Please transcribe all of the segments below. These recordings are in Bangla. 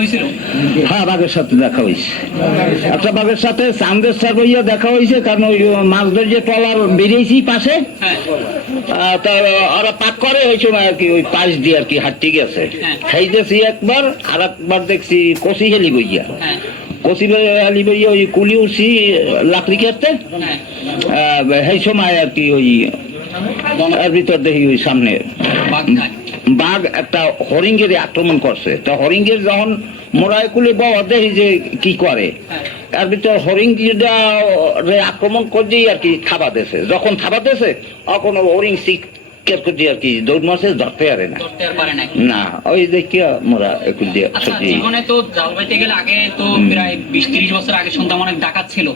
হয়েছিল? হ্যাঁ, বাঘের সাথে দেখা হয়েছে। একটা বাঘের সাথে চান্দের সাথে দেখা হয়েছে, কারণ ওই মাছ ধরে যে ট্রলার বেরিয়েছি পাশে, তা ওরা পাক করে ওই সময় আর কি, ওই পাশ দিয়ে আর কি হাঁটতে গেছে, খাইতেছি একবার, আর একবার দেখছি কষি হেলি বইয়া, কষি হেলি বইয়া ওই কুলি উঠছি লাকড়ি কাটতে, সেই সময় আর কি ওই এর ভিতর দেখি ওই সামনে বাঘ একটা হরিঙ্গের আক্রমণ করছে। তো হরিঙ্গের যখন মোড়ায় কুলে বাবা দেখি যে কি করে, তার ভিতর হরিঙ্গিটা আক্রমণ করছেই আর কি থাবা দিয়েছে। যখন থাবা দিয়েছে তখন হরিং আর কি দৌড় মারছে, ধরতে পারে না, ওই দেখিয়া মোরা একটু দিয়ে। জীবনে তো জাল বাইতে গেলে আগে তো প্রায় 20-30 বছর আগে শুনতাম অনেক ডাকাত ছিল,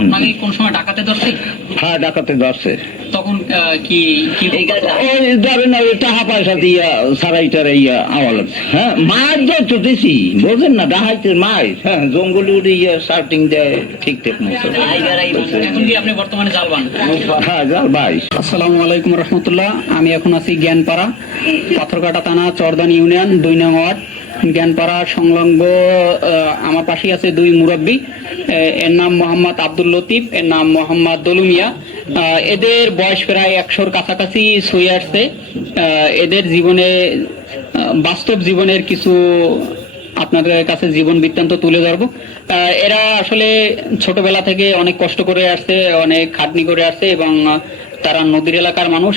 আপনাকে কোন সময় ডাকাতে ধরছে? হ্যাঁ, ডাকাতে ধরছে। তখন কি ধরেন ওই টাকা পয়সা দিয়া সারাই টারাইয়া আওয়া লাগছে। হ্যাঁ, মাছ ধরতে দিছি, বোঝেন না, ডাহাইতে মাছ, হ্যাঁ, জঙ্গলে উঠে ইয়ে শার্টিং দেয় ঠিকঠাক মতো। এখন কি আপনি বর্তমানে জাল বান? হ্যাঁ, জাল ভাই। আসসালামু আলাইকুম রহমতুল্লাহ। আমি এখন আছি জ্ঞানপাড়া, পাথরঘাটা থানা, চরদান ইউনিয়ন, 2 নং ওয়ার্ড। জ্ঞানপাড়া সংলগ্ন আমার পাশেই আছে 2 মুরব্বী, এর নাম মোহাম্মদ আব্দুল লতিফ, এর নাম মোহাম্মদ দলুমিয়া। এদের বয়স প্রায় 100-র কাছাকাছি ছুঁয়ে আসছে। এদের জীবনে, বাস্তব জীবনের কিছু আপনাদের কাছে জীবন বৃত্তান্ত তুলে ধরবো। এরা আসলে ছোটবেলা থেকে অনেক কষ্ট করে আসছে, অনেক খাটনি করে আসছে, এবং তারা নদীর এলাকার মানুষ।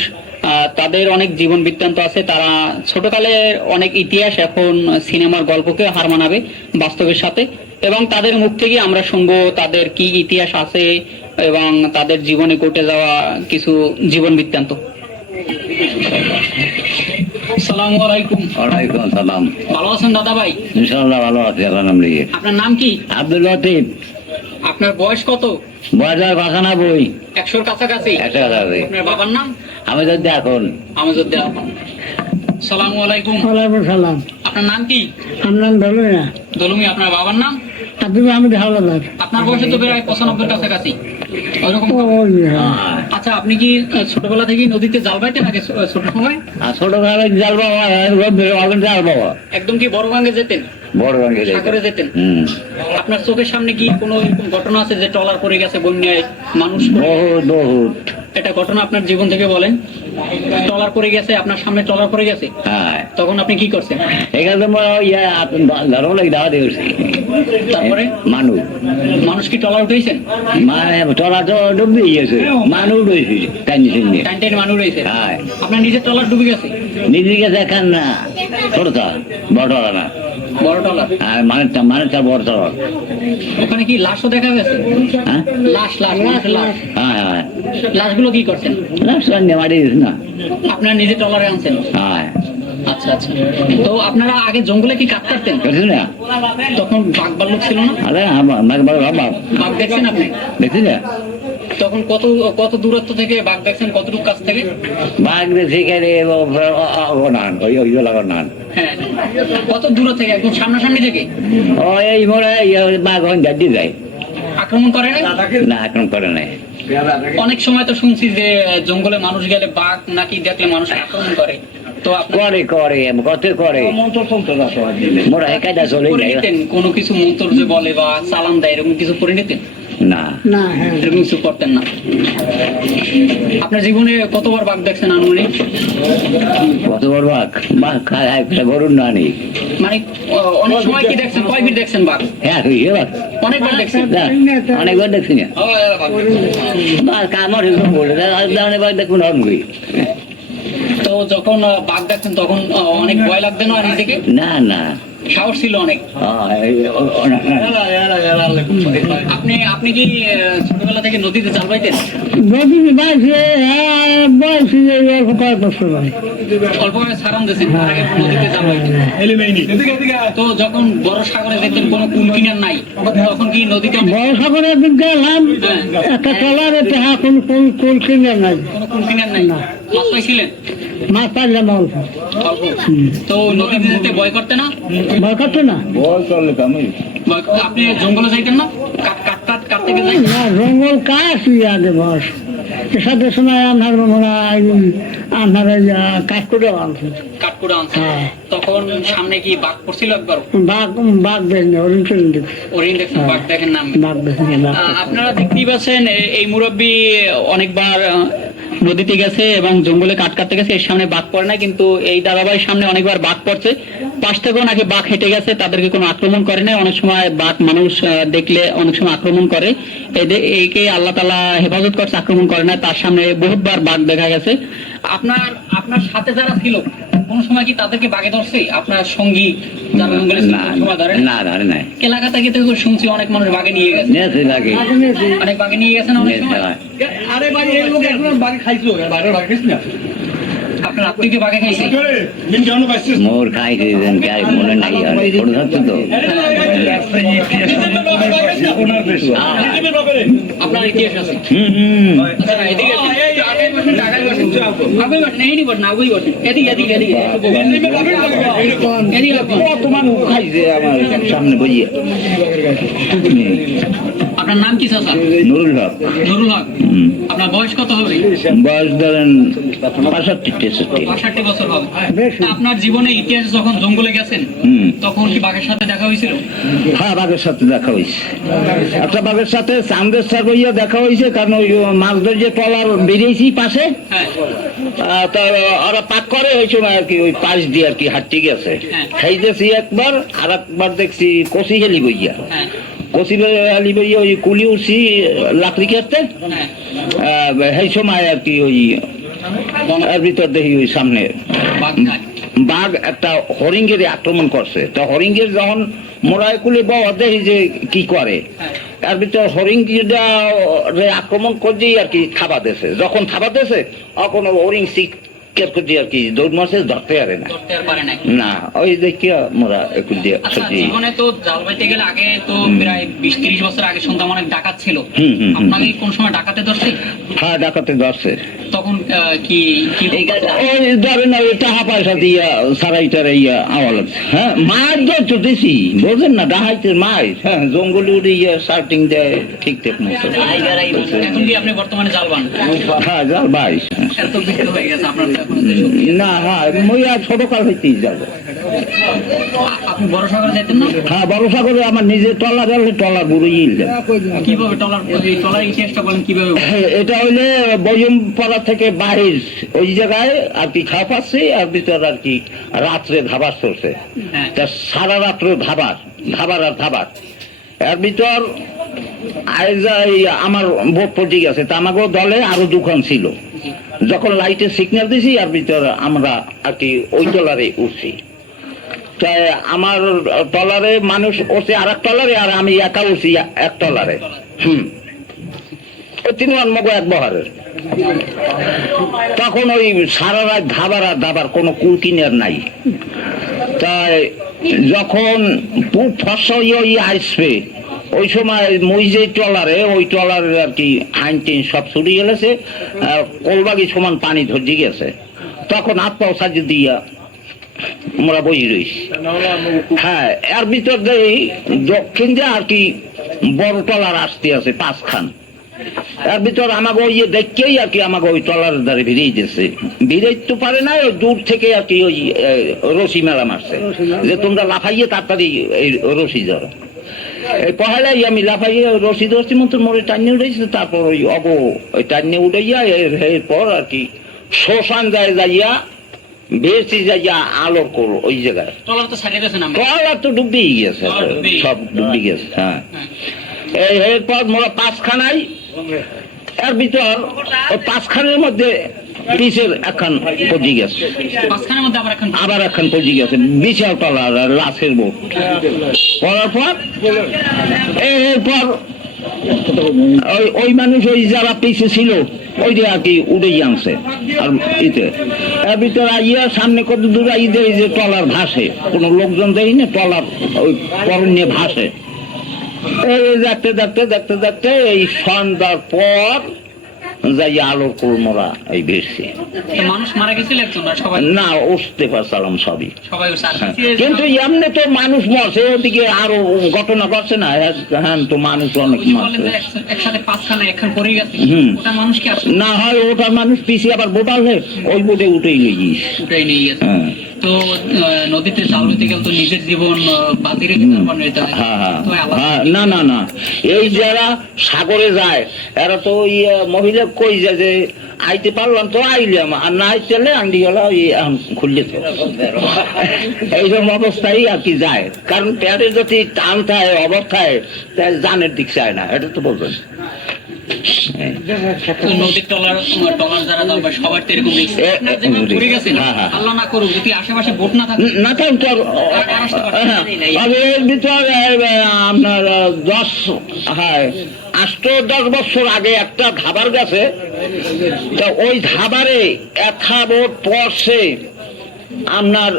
তাদের অনেক জীবন বৃত্তান্ত আছে। তারা ছোটকালে অনেক ইতিহাস এখন সিনেমার গল্পকে হার মানাবে বাস্তবের সাথে, এবং তাদের মুখ থেকে আমরা শুনবো তাদের কি ইতিহাস আছে এবং তাদের জীবনে ঘটে যাওয়া কিছু জীবন বৃত্তান্ত। আসসালামু আলাইকুম। ওয়ালাইকুম আসসালাম। ভালো আছেন দাদা ভাই? ইনশাআল্লাহ ভালো আছি, আলহামদুলিল্লাহ। আপনার নাম কি? আব্দুল লতিফ। আপনার বয়স কত? বয়স 95। 100-র কাছাকাছি। আপনার বাবার নাম? আমিজুদ্দিন এখন। আমিজুদ্দিন এখন। আসসালামু আলাইকুম। ওয়ালাইকুম সালাম। আপনার নাম কি? আমার নাম দলুমিয়া। দলুমিয়া। আপনার বাবার নাম? আব্দুল আহমেদ হাওলাদার। আপনার বয়স তো প্রায় 95-র কাছাকাছি ওইরকম। আচ্ছা, আপনি কি ছোটবেলা থেকে নদীতে জাল বাইতেন আগে ছোট সময়? ছোটবেলায় জাল বাবা, জাল বাবা। একদম কি বড় ভাঙ্গে যেতেন? বড় ভাঙ্গে সাগরে যেতেন? আপনার চোখের সামনে কি কোনো এরকম ঘটনা আছে যে ট্রলার পড়ে গেছে বন্যায় মানুষ? বহুত বহুত। এটা ঘটনা আপনার জীবন থেকে বলেন। ট্রলার পড়ে গেছে, আপনার সামনে ট্রলার পড়ে গেছে, তখন আপনি কি করছেন? এখানে ধর্ম লাগে দাওয়া দিয়েছি। তারপরে মানুষ কি ট্রলার উঠেছেন? মানে ট্রলার তো ডুবে গিয়েছে, মানুষ উঠেছি, টাইন মানুষ উঠেছে। আপনার নিজের ট্রলার ডুবে গেছে? নিজে গেছে এখন না, ছোটটা, বড় ট্রলার না, বড় ট্রলার। মানেরটা বড় ট্রলার। ওখানে কি লাশও দেখা গেছে? লাশ মানুষের লাশ। হ্যাঁ, লাশগুলো কি করছেন? লাশ মারি না, আপনার নিজে ট্রলারে আনছেন? হ্যাঁ। আচ্ছা আচ্ছা। তো আপনারা আগে জঙ্গলে কি কাট কাটতেন? তখন বাঘ ভাল্লুক ছিল না? বাঘ দেখছেন আপনি? দেখছি না। তখন কত দূরত্ব থেকে বাঘ দেখছেন? কতটুকু কাছ থেকে বাঘ দেখছি? হ্যাঁ, কত দূর থেকে? একদম সামনাসামনি থেকে? এই মনে বাঘ গাড়ি যায়, আক্রমণ করে না? আক্রমণ করে নাই। অনেক সময় তো শুনছি যে জঙ্গলে মানুষ গেলে বাঘ নাকি দেখলে মানুষ আক্রমণ করে। তো কোনো কিছু মন্ত্র যে বলে বা সালাম দেয়, এরকম কিছু করে নিতেন? না, এরকম কিছু করতেন না। আপনার জীবনে কতবার বাঘ দেখছেন আনুমানিক? কতবার বাঘ? বাঘ গরুর না নেই, মানে অনেক সময় কি দেখছেন? কয়বার দেখছেন বাঘ? অনেকবার দেখছেন? অনেকবার দেখছি না। বাঘ দেখুন। তো যখন বাঘ দেখছেন তখন অনেক ভয় লাগবে না নিজেকে? না না, সাহস ছিল অনেক। আপনি কি ছোটবেলা থেকে নদীতে জাল বাইতেন? অল্প সারান দিয়েছেন, নদীতে জাল বাইতেন। তো যখন বড় সাগরে যেতেন, কোনো কুল কিনার নাই, তখন কি নদীতে? বড় সাগরে গেলাম, একটা ট্রলারে কোন কুল কিনার নাই। কোনো কুল কিনার নাই? মাছ পাইছিলেন? মাছ পাইলাম অল্প। তো নদীতে যেতে ভয় করতে না? ভয় করতো না। আপনি জঙ্গলে যাইতেন না? কাটতে গেলে? না, জঙ্গল কাজ আগে বস। সাথে সময় আপনার মনে হয় আপনার কাজ করে আনছে কাঠকুড়া আনছে হ্যাঁ। তখন সামনে কি বাঘ পড়ছিল একবার বাঘ বাঘ দেখনি অরিজিন ওরিং দেখছেন বাঘ দেখেন নাম বাঘ দেখনি আপনারা দেখতেই পাচ্ছেন এই মুরব্বী অনেকবার নদীতে গেছে এবং জঙ্গলে কাঠ কাটতে গেছে, এর সামনে বাঘ পড়ে না, কিন্তু এই দাদাভাইয়ের সামনে অনেকবার বাঘ পড়ছে। পাশ থেকেও নাকি বাঘ হেঁটে গেছে, তাদেরকে কোনো আক্রমণ করে না। অনেক সময় বাঘ মানুষ দেখলে অনেক সময় আক্রমণ করে, এইকে আল্লাহ তাআলা হেফাজত করছে, আক্রমণ করে না। তার সামনে বহুতবার বাঘ দেখা গেছে। আপনার সাথে যারা ছিল কোন সময় কি তাদেরকে বাঘে ধরছে? আপনার সঙ্গী যারা জঙ্গলে ছিল, কোন সময় ধরে না ধরে নাই, এলাকা থেকে তো শুনছি অনেক মানুষ বাঘে নিয়ে গেছে, নেছে লাগে অনেক বাঘে নিয়ে গেছেন অনেক সময়। আরে ভাই এই লোক এখন বাড়ি খাইছো বাইরে বাড়ি খাইছ না আপনার আত্মীয়কে বাঘে খাইছে? দিন কেন পাইছিস মোর খাইছে যাই মনে নাই আর ছোট থাকতো তো। আপনার ইতিহাস আছে? আচ্ছা, এদিকে আসুন। আগে বসুন, আগে বসুন। আগে বসুন, এই বসুন, আগে বসুন। এদিকে, এদিকে, এদিকে। এদিকে বসুন। তোমার খাইছে আমার সামনে বইয়ে। আপনার নাম কি চাচা? নুরুল হক। নুরুল হক। আপনার বয়স কত হবে? বয়স ধরেন 65-63। 65 বছর হবে। তা আপনার জীবনে ইতিহাস যখন জঙ্গলে গেছেন তখন কি বাঘের সাথে দেখা হয়েছিল? হ্যাঁ, বাঘের সাথে দেখা হয়েছে। একটা বাঘের সাথে চান্দের সার হইয়া দেখা হয়েছে, কারণ ওই মাছ ধরে যে টলার বেরিয়েছি পাশে, হ্যাঁ। তা ওরা পাক করে ওই সময় আর কি ওই পাশ দিয়ে আর কি হাঁটতে গেছে। হ্যাঁ। খাইতেছি একবার, আর একবার দেখছি কচি হেলি বইয়া, হ্যাঁ। কচি হেলি বইয়া ওই কুলি উঠছি লাকড়ি খেতে, হ্যাঁ। সেই সময় আর কি ওই এর ভিতর দেখি ওই সামনে বাঘ খায়। বাঘ একটা হরিঙ্গের আক্রমণ করছে। তো হরিঙ্গের যখন মোড়ায় কুলে বাবা দেখি যে কি করে, এর ভিতর হরিঙ্গিটা আক্রমণ করছি আর কি থাবা দেছে। যখন থাবা দেছে তখন হরিং শিকার করছি আর কি দৌড় মারছে, ধরতে পারে না। ধরতে আর পারে নাই। না, ওই দেখিয়া মোরা একটু দিয়ে আচ্ছা, সত্যি। জীবনে তো জাল বাইতে গেলে আগে তো প্রায় 20-30 বছর আগে শুনতাম অনেক ডাকাত ছিল। হুম, হুম, হুম। আপনাকে কোন সময় ডাকাতে ধরছে? হ্যাঁ, ডাকাতে ধরছে। তখন কি কি ওই ধরেন ওই টাকা পয়সা দিয়া সারাইটার ইয়া আওয়াজ। হ্যাঁ, মাছ ধরছো দিছি, বোঝেন না, ডাহাইতের মাছ। হ্যাঁ, জঙ্গলে উঠে ইয়া শার্টিং দেয় ঠিক ঠিক মতো। এখন কি আপনি বর্তমানে জাল বান? হ্যাঁ, যাও ভাই। এত বিক্রি হয়ে গেছে আপনার তো এখন যে সত্যি। না, হ্যাঁ, মইয়া ছোট কাল হইতেই যাবো। আপনি বড় সাগরে যেতেন না? হ্যাঁ, বড় সাগরে আমার নিজের টলা গেলে টলার বুড়োই যাবে। কিভাবে এই টলার ইতিহাসটা বলেন কিভাবে? এটা হইলে বয়ম পাড়া থেকে বাহির ওই জায়গায় আর কি খাওয়া পাচ্ছে, আর ভিতর আর কি রাত্রে ধাবার চলছে। হ্যাঁ। তা সারা রাত্র ধাবার আর ধাবার, এর ভিতর আমার বোট পড়ে গেছে। তা আমাকেও দলে আরো দোকান ছিল। যখন লাইটের সিগন্যাল দিছি আর ভিতর আমরা আর কি ওই টলারে উঠছি। তাই আমার টলারে মানুষ উঠছে আর এক টলারে, আর আমি একা উঠছি এক টলারে। তিনজন মগ এক বহারের। তখন ওই সারা রাত ধাবার আর দাবার কোনো কুল কিনার নাই। তাই যখন খুব ফসল আসবে ওই সময় মই যে ট্রলারে, ওই ট্রলারের আর কি আইন টিন সব ছুটি গেছে, কলবাগি সমান পানি ধরে গেছে। তখন আত্মাও সাজিয়ে দিয়া আমরা বই রয়েছি। হ্যাঁ, এর ভিতর দিয়ে দক্ষিণ দিয়ে আর কি বড় ট্রলার আসতে আছে 5 খান। এর ভিতর আমাকে ওই দেখেই আর কি আমাকে ওই ট্রলারের দ্বারে ভিড়িয়ে দিয়েছে। ভিড়াই তো পারে না, ওই দূর থেকে আর কি ওই রশি মেলা মারছে যে তোমরা লাফাইয়ে তাড়াতাড়ি এই রশি ধরো। এই পহেলাই আমি লাফাইয়ে রশি ধরছি মতো মোড়ে টান্নে উঠেছে। তারপর ওই ওই টান্নে উঠাইয়া এরপর আর কি শ্মশান যাইয়া বেশি যাইয়া আলোর করো ওই জায়গায়। টলার তো সারিয়ে গেছে না? ট্রলার তো ডুবেই গেছে, সব ডুবে গেছে। হ্যাঁ, এরপর মোরা 5 খানাই, এর ভিতর ওই 5 খানের মধ্যে পিসের একখান পড়ে গেছে, 5 খানের মধ্যে আবার একখান পড়ে গেছে। বিশাল টলার আর লাশের বোট পড়ার পর এরপর ওই মানুষ ওই যারা পিছে ছিল ওই যে আর কি উড়েই আনছে। আর ইতে এর ভিতরে আইয়া সামনে কত দূর আই দেয় যে টলার ভাসে, কোনো লোকজন দেয় না, টলার ওই করণে ভাসে। এই দেখতে দেখতে দেখতে দেখতে এই সন্ধ্যার পর যাই আলোর কোল মোরা এই বেরছি। তো মানুষ মারা গেছিল একজন না সবাই? না, উঠতে পারছিলাম সবই। সবাই হ্যাঁ, কিন্তু এমনি তো মানুষ মরছে, ওদিকে আরো ঘটনা ঘটছে না? হ্যাঁ, তো মানুষ অনেক মরছে। একসাথে পাঁচখানা একখান পড়ে গেছে, হুম। ওটা মানুষ কি আসলে না হয় ওটা মানুষ পিছিয়ে আবার বোটাল হয়ে ওই বোটে উঠেই গেছিস। উঠাই নিয়ে গেছে। হ্যাঁ তো নদীতে জাল হইতে গেলে তো নিজের জীবন বাজি রেখে তারপর নিতে হয়। হ্যাঁ হ্যাঁ তো আল্লাহ হ্যাঁ, না না না, এই যারা সাগরে যায় এরা তো ওই মহিলা কই যায় যে আইতে পারলাম তো আইলাম, আর না আইতে আন্ডি গেল এখন খুললে তো এইরকম অবস্থায় আর কি যায়। কারণ পেটে যদি টান থাকে অভাব থাকে তাই জানের দিক চায় না, এটা তো বলবেন। তো নদীর টলার যারা যাবে সবার তো এরকম দেখছি। আপনার যেভাবে পড়ে গেছেন, হ্যাঁ, হ্যাঁ। আল্লাহ না করুক যদি আশেপাশে বোট না থাকে। না থাক তো এর ভিতরে আপনার 8-10 বছর আগে একটা ধাবার গেছে, তা ওই ধাবারে একটা বোট পড়ছে আপনার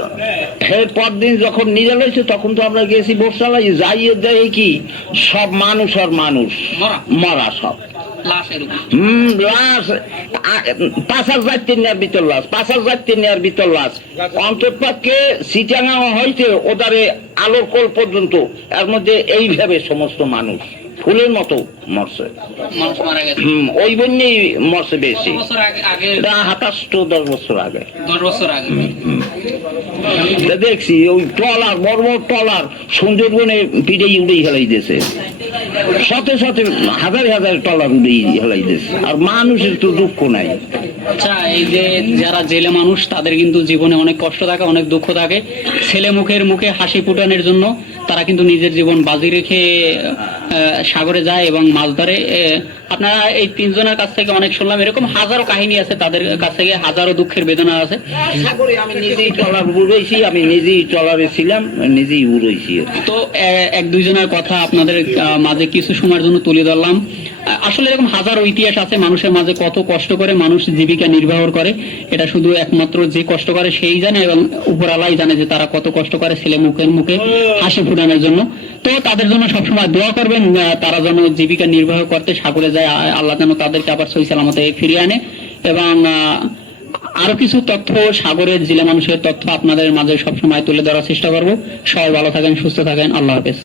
পরদিন যখন নিজে লইছে তখন তো আমরা গেছি বোট চালাই, যাইয়ে দেয় কি সব মানুষ আর মানুষ মরা মরা সব। লাশ এরকম। লাশ 5,000 নেয়ার ভিতর লাশ, 5,000 নেয়ার ভিতর লাশ। অন্তত পক্ষে সিটাঙ্গা হইতে ওদারে আলোর কোল পর্যন্ত এর মধ্যে এইভাবে সমস্ত মানুষ ফুলের মতো মরছে। মানুষ মারা গেছে। ওই বন্যেই মরছে বেশি। কত বছর আগে? এটা 27-10 বছর আগে। 10 বছর আগে। তা দেখছি ওই ট্রলার, বড় বড় ট্রলার সুন্দরবনে পিড়েই উড়েই হেলাই দিয়েছে, সাথে সাথে হাজার হাজার ট্রলার উড়েই হেলাই দিয়েছে, আর মানুষের তো দুঃখ নাই। আচ্ছা, এই যে যারা জেলে মানুষ তাদের কিন্তু জীবনে অনেক কষ্ট থাকে, অনেক দুঃখ থাকে। ছেলে মুখের মুখে হাসি ফুটানোর জন্য তারা কিন্তু নিজের জীবন বাজি রেখে সাগরে যায় এবং মাছ ধরে। আপনারা এই 3 জনের কাছ থেকে অনেক শুনলাম, এরকম হাজারো কাহিনী আছে, তাদের কাছ থেকে হাজারো দুঃখের বেদনা আছে। সাগরে আমি নিজেই ট্রলার উড়েছি, আমি নিজেই ট্রলারে ছিলাম, নিজেই উড়েছি। তো 1-2 জনের কথা আপনাদের মাঝে কিছু সময়ের জন্য তুলে ধরলাম। আসলে এরকম হাজারো ইতিহাস আছে মানুষের মাঝে, কত কষ্ট করে মানুষ জীবিকা নির্বাহ করে। এটা শুধু একমাত্র যে কষ্ট করে সেই জানে, এবং উপরালাই জানে যে তারা কত কষ্ট করে ছেলে মুখের মুখে হাসি ফুটানোর জন্য। তো তাদের জন্য সবসময় দোয়া করবেন, তারা যেন জীবিকা নির্বাহ করতে সাগরে যায়, আল্লাহ যেন তাদেরকে আবার সহি সালামতে ফিরিয়ে আনে। এবং আরো কিছু তথ্য, সাগরের জেলে মানুষের তথ্য আপনাদের মাঝে সবসময় তুলে ধরার চেষ্টা করবো। সবাই ভালো থাকেন, সুস্থ থাকেন, আল্লাহ হাফেজ।